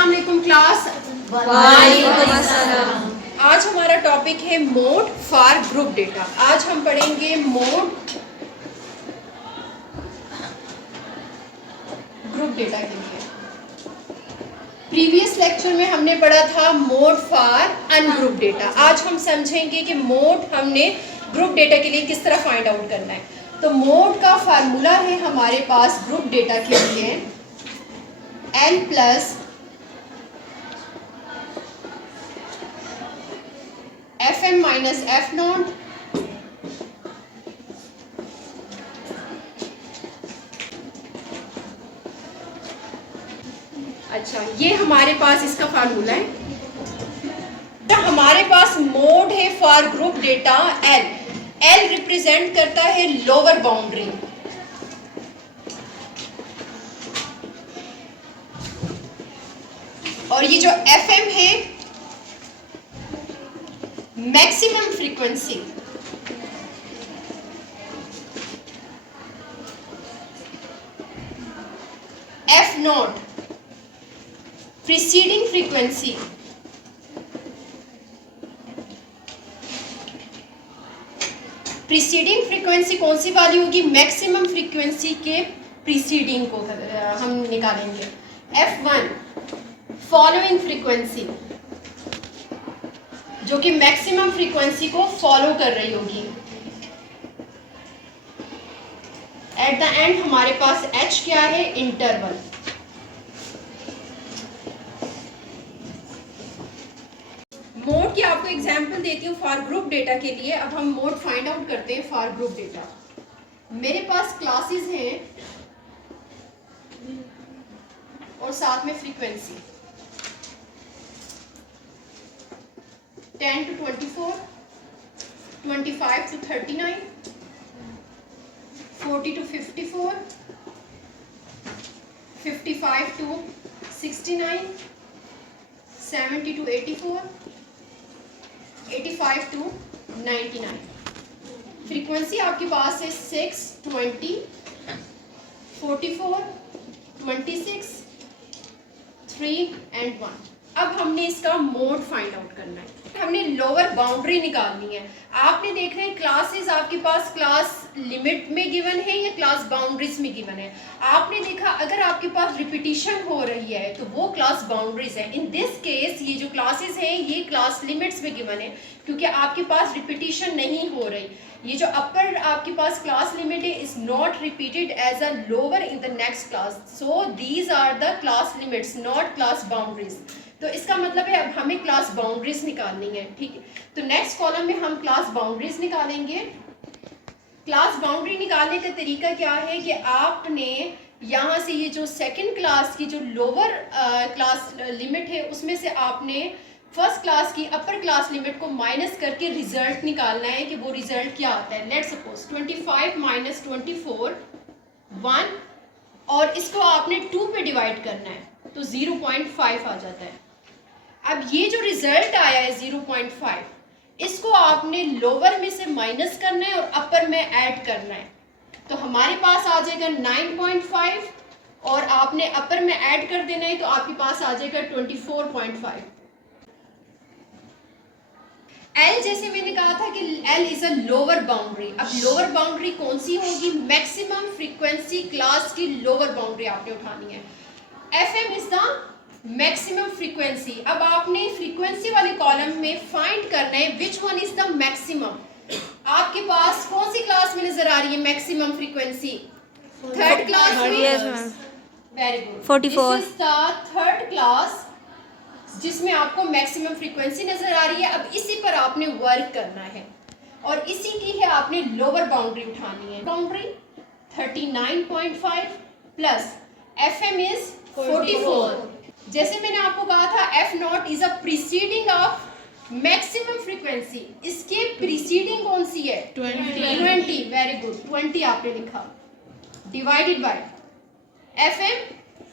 अस्सलाम वालेकुम क्लास। वालेकुम अस्सलाम। आज हमारा टॉपिक है मोड फॉर ग्रुप डेटा। आज हम पढ़ेंगे मोड ग्रुप डेटा के लिए। प्रीवियस लेक्चर में हमने पढ़ा था मोड फॉर अनग्रुप डेटा। आज हम समझेंगे कि मोड हमने ग्रुप डेटा के लिए किस तरह फाइंड आउट करना है। तो मोड का फार्मूला है हमारे पास ग्रुप डेटा के लिए n plus fm minus f not अच्छा, ये हमारे पास इसका फार्मूला है। तो हमारे पास मोड है for group data L। L represent करता है लोअर बाउंड्री, और ये जो FM है maximum frequency. F not preceding frequency. Preceding frequency कौन सी वाली होगी? मैक्सिमम फ्रीक्वेंसी के प्रीसीडिंग को हम निकालेंगे। F1 फॉलोइंग फ्रीक्वेंसी, जो कि मैक्सिमम फ्रीक्वेंसी को फॉलो कर रही होगी। एट द एंड हमारे पास H क्या है? इंटरवल। मोड की आपको एग्जांपल देती हूँ फॉर ग्रुप डेटा के लिए। अब हम मोड फाइंड आउट करते हैं फॉर ग्रुप डेटा। मेरे पास क्लासेस हैं और साथ में frequency 10 to 24, 25 to 39, 40 to 54, 55 to 69, 70 to 84, 85 to 99। Frequency आपके पास है 6, 20, 44, 26, 3 and 1। अब हमने इसका मोड फाइंड आउट करना है। हमने लोअर बाउंड्री निकालनी है। आपने देखना है क्लासेस आपके पास क्लास लिमिट में गिवन है या क्लास बाउंड्रीज में गिवन है। आपने देखा अगर आपके पास रिपीटिशन हो रही है तो वो क्लास बाउंड्रीज है। इन दिस केस ये जो क्लासेस हैं ये क्लास लिमिट्स में गिवन है, क्योंकि आपके पास रिपीटिशन नहीं हो रही। ये जो अपर आपके पास क्लास लिमिट है is not repeated as a lower in the next class, so these are the class limits not class boundaries. तो इसका मतलब है अब हमें क्लास बाउंड्रीज निकालनी है। ठीक है, तो नेक्स्ट कॉलम में हम क्लास बाउंड्रीज निकालेंगे। क्लास बाउंड्री निकालने का तरीका क्या है कि आपने यहाँ से ये जो सेकंड क्लास की जो लोअर क्लास लिमिट है उसमें से आपने फर्स्ट क्लास की अपर क्लास लिमिट को माइनस करके रिजल्ट निकालना है कि वो रिजल्ट क्या आता है। लेट्स सपोज 25 माइनस 24 1, और इसको आपने 2 पे डिवाइड करना है तो 0.5 आ जाता है। अब ये जो रिजल्ट आया है 0.5, इसको आपने लोअर में से माइनस करना है और अपर में ऐड करना है। तो हमारे पास आ जाएगा 9.5 और आपने अपर में ऐड कर देना है तो आपके पास आ जाएगा 24.5। L जैसे मैंने कहा था कि L is a lower boundary. अब लोअर बाउंड्री कौन सी होगी? मैक्सिमम फ्रीक्वेंसी क्लास की लोअर बाउंड्री आपने उठानी है। FM is the maximum frequency. अब आपने फ्रीक्वेंसी वाले कॉलम में फाइंड करना है which one is the maximum. आपके पास कौन सी क्लास में नजर आ रही है मैक्सिमम फ्रीक्वेंसी? थर्ड क्लास में। Very good, 44। This is the third class जिसमें आपको मैक्सिमम फ्रीक्वेंसी नजर आ रही है। अब इसी पर आपने वर्क करना है और इसी की है आपने लोअर बाउंड्री उठानी है। Boundary 39.5 plus FM is 44। जैसे मैंने आपको कहा था F not is a preceding of maximum frequency. इसके प्रीसीडिंग कौन सी है? 20। वेरी गुड, 20 आपने लिखा। Divided by FM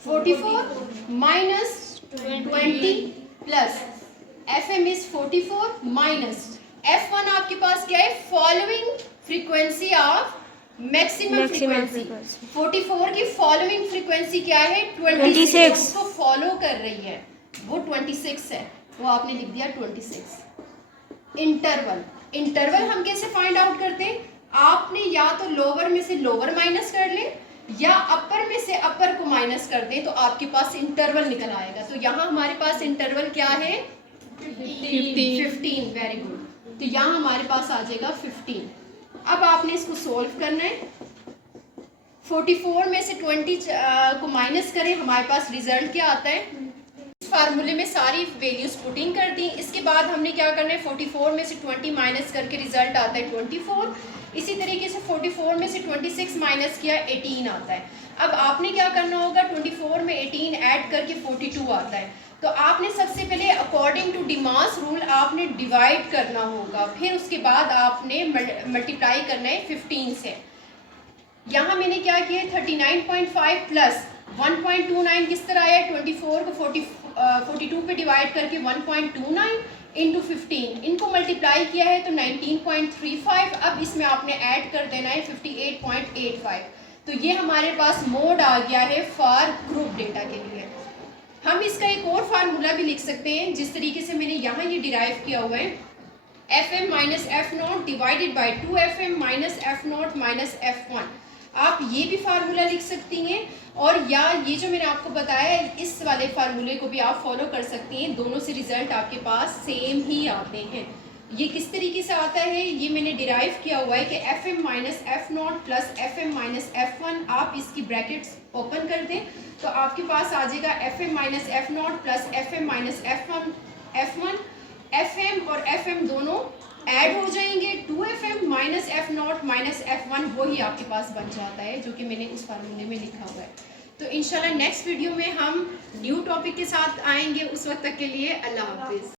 44 minus 20 plus FM is 44 minus F1 आपके पास क्या है? Following frequency of maximum frequency. 44 की फॉलोइंग फ्रीक्वेंसी क्या है? 26। उसको फॉलो कर रही है। वो 26 है, वो आपने लिख दिया 26। इंटरवल, इंटरवल हम कैसे फाइंड आउट करते हैं? आपने या तो लोअर में से लोअर माइनस कर ले या अपर में से अपर को माइनस कर दें तो आपके पास इंटरवल निकल आएगा। तो यहाँ हमारे पास इंटरवल क्या है? 15। Very good. तो यहाँ हमारे पास आ जाएगा 15। अब आपने इसको सोल्व करना है। 44 में से 20 को माइनस करें, हमारे पास रिजल्ट क्या आता है? फार्मूले में सारी वैल्यूज पुटिंग कर दी। इसके बाद हमने क्या करना है? 44 में से 20 माइनस करके रिजल्ट आता है 24। इसी तरीके से 44 में से 26 माइनस किया 18 आता है। अब आपने क्या करना होगा? 24 में 18 ऐड करके 42 आता है। तो आपने सबसे पहले अकॉर्डिंग टू डिमास रूल आपने डिवाइड करना होगा, फिर उसके बाद आपने मल्टीप्लाई करना है 15 से। यहाँ मैंने क्या किया? 39.5 प्लस 1.29 किस तरह आया? 24 को 42 पे डिवाइड करके 1.29 इंटू 15, इनको मल्टीप्लाई किया है तो 19.35। अब इसमें आपने ऐड कर देना है 58.85। तो ये हमारे पास मोड आ गया है फॉर ग्रुप डेटा के लिए। हम इसका एक और फार्मूला भी लिख सकते हैं जिस तरीके से मैंने यहाँ ये डिराइव किया हुआ है, FM minus F not divided by 2FM minus F not minus F1। आप ये भी फार्मूला लिख सकती हैं, और या ये जो मैंने आपको बताया है इस वाले फार्मूले को भी आप फॉलो कर सकती हैं। दोनों से रिजल्ट आपके पास सेम ही आते हैं। ये किस तरीके से आता है? ये मैंने डिराइव किया हुआ है कि FM minus F not plus FM minus F1। आप इसकी ब्रैकेट्स ओपन कर दें तो आपके पास आ जाएगा FM minus F not plus FM minus F1। FM और FM दोनों ऐड हो जाएंगे, 2FM minus F not minus F1 वही आपके पास बन जाता है जो कि मैंने उस फार्मूले में लिखा हुआ है। तो इंशाल्लाह नेक्स्ट वीडियो में हम न्यू टॉपिक के साथ आएंगे। उस वक्त तक के लिए अल्लाह हाफिज़।